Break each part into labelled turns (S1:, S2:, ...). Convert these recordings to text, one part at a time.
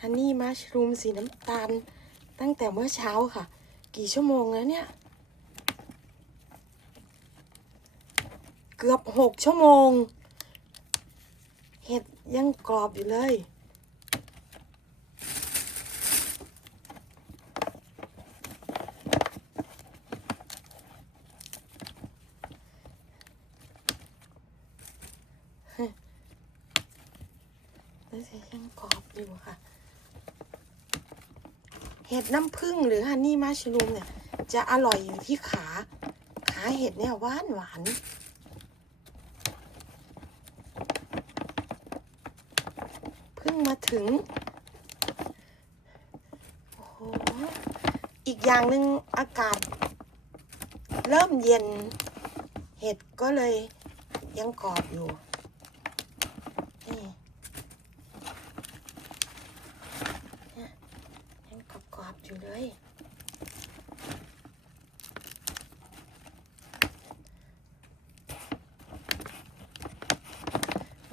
S1: ฮันนี่มัชรูมสีน้ำตาล ตั้งแต่เมื่อเช้าค่ะ กี่ชั่วโมงแล้วเนี่ย เกือบหกชั่วโมง เห็ดยังกรอบอยู่เลย แล้วจะยังกรอบอยู่ค่ะ เห็ดน้ำผึ้งหรือฮันนี่มัชรูมเนี่ย จะอร่อยอยู่ที่ขา ขาเห็ดเนี่ยหวานหวานเพิ่งมาถึง โอ้โห อีกอย่างหนึ่งอากาศ เริ่มเย็น เห็ดก็เลยยังกรอบอยู่ นี่เนี่ยยังกรอบๆอยู่เลย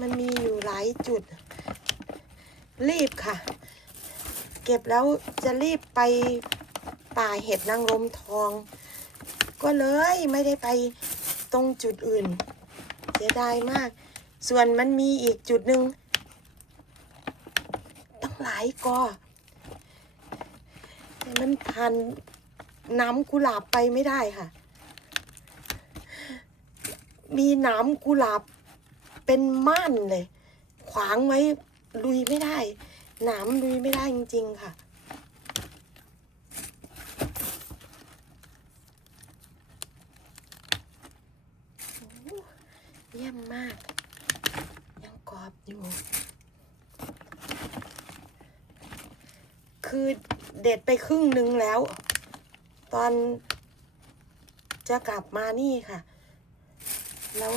S1: มันมีอยู่หลายจุด รีบค่ะ เก็บแล้วจะรีบไปป่าเห็ดนางรมทอง ก็เลยไม่ได้ไปตรงจุดอื่น เสียดายมาก ส่วนมันมีอีกจุดหนึ่งตั้งหลายกอแต่มันผ่านน้ำกุหลาบไปไม่ได้ค่ะ มีน้ำกุหลาบ เป็นม่านเลย ขวางไว้ลุยไม่ได้หนามลุยไม่ได้จริง ๆ ค่ะ เยี่ยมมาก ยังกรอบอยู่ คือเด็ดไปครึ่งนึงแล้ว ตอนจะกลับมานี่ค่ะ แล้ว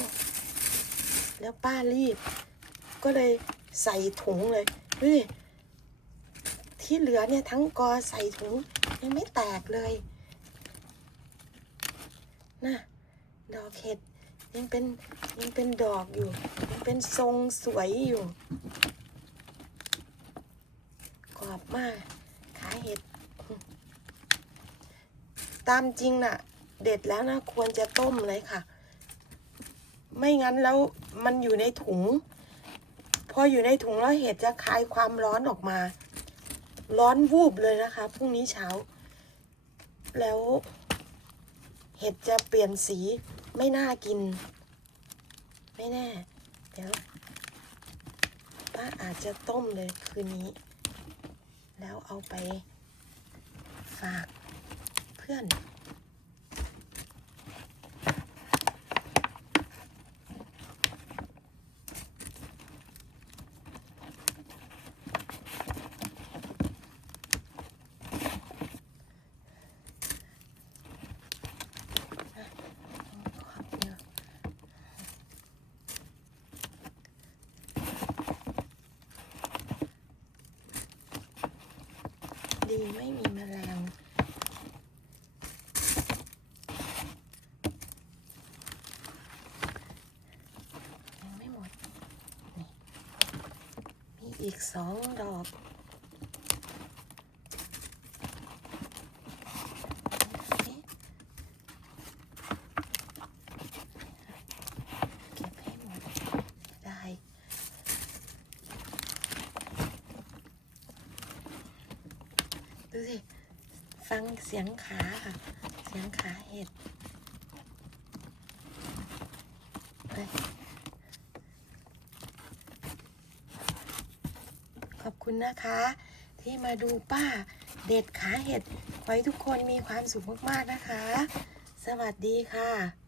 S1: แล้วป้ารีบ ก็เลยใส่ถุงเลยเฮ้ยที่เหลือเนี่ยทั้งกอใส่ถุงยังไม่แตกเลยน่ะดอกเห็ดยังเป็นยังเป็นดอกอยู่ยังเป็นทรงสวยอยู่กรอบมากขาเห็ด ตามจริงน่ะ เด็ดแล้วนะ ควรจะต้มเลยค่ะ ไม่งั้นแล้วมันอยู่ในถุง พออยู่ในถุงแล้วเห็ดจะคายความร้อนออกมา ร้อนวูบเลยนะคะพรุ่งนี้เช้า แล้วเห็ดจะเปลี่ยนสีไม่น่ากิน ไม่แน่ เดี๋ยวป้าอาจจะต้มเลยคืนนี้ แล้วเอาไปฝากเพื่อน ครับเนี่ย ดีไม่มีแมลงยังไม่หมดนี่มีอีกสองดอก นี่ เก็บให้หมดได้ ดูสิ ฟังเสียงขาค่ะ เสียงขาเห็ดไปขอบคุณนะคะ ที่มาดูป้าเด็ดขาเห็ดขอให้ทุกคนมีความสุขมาก ๆ นะคะ สวัสดีค่ะ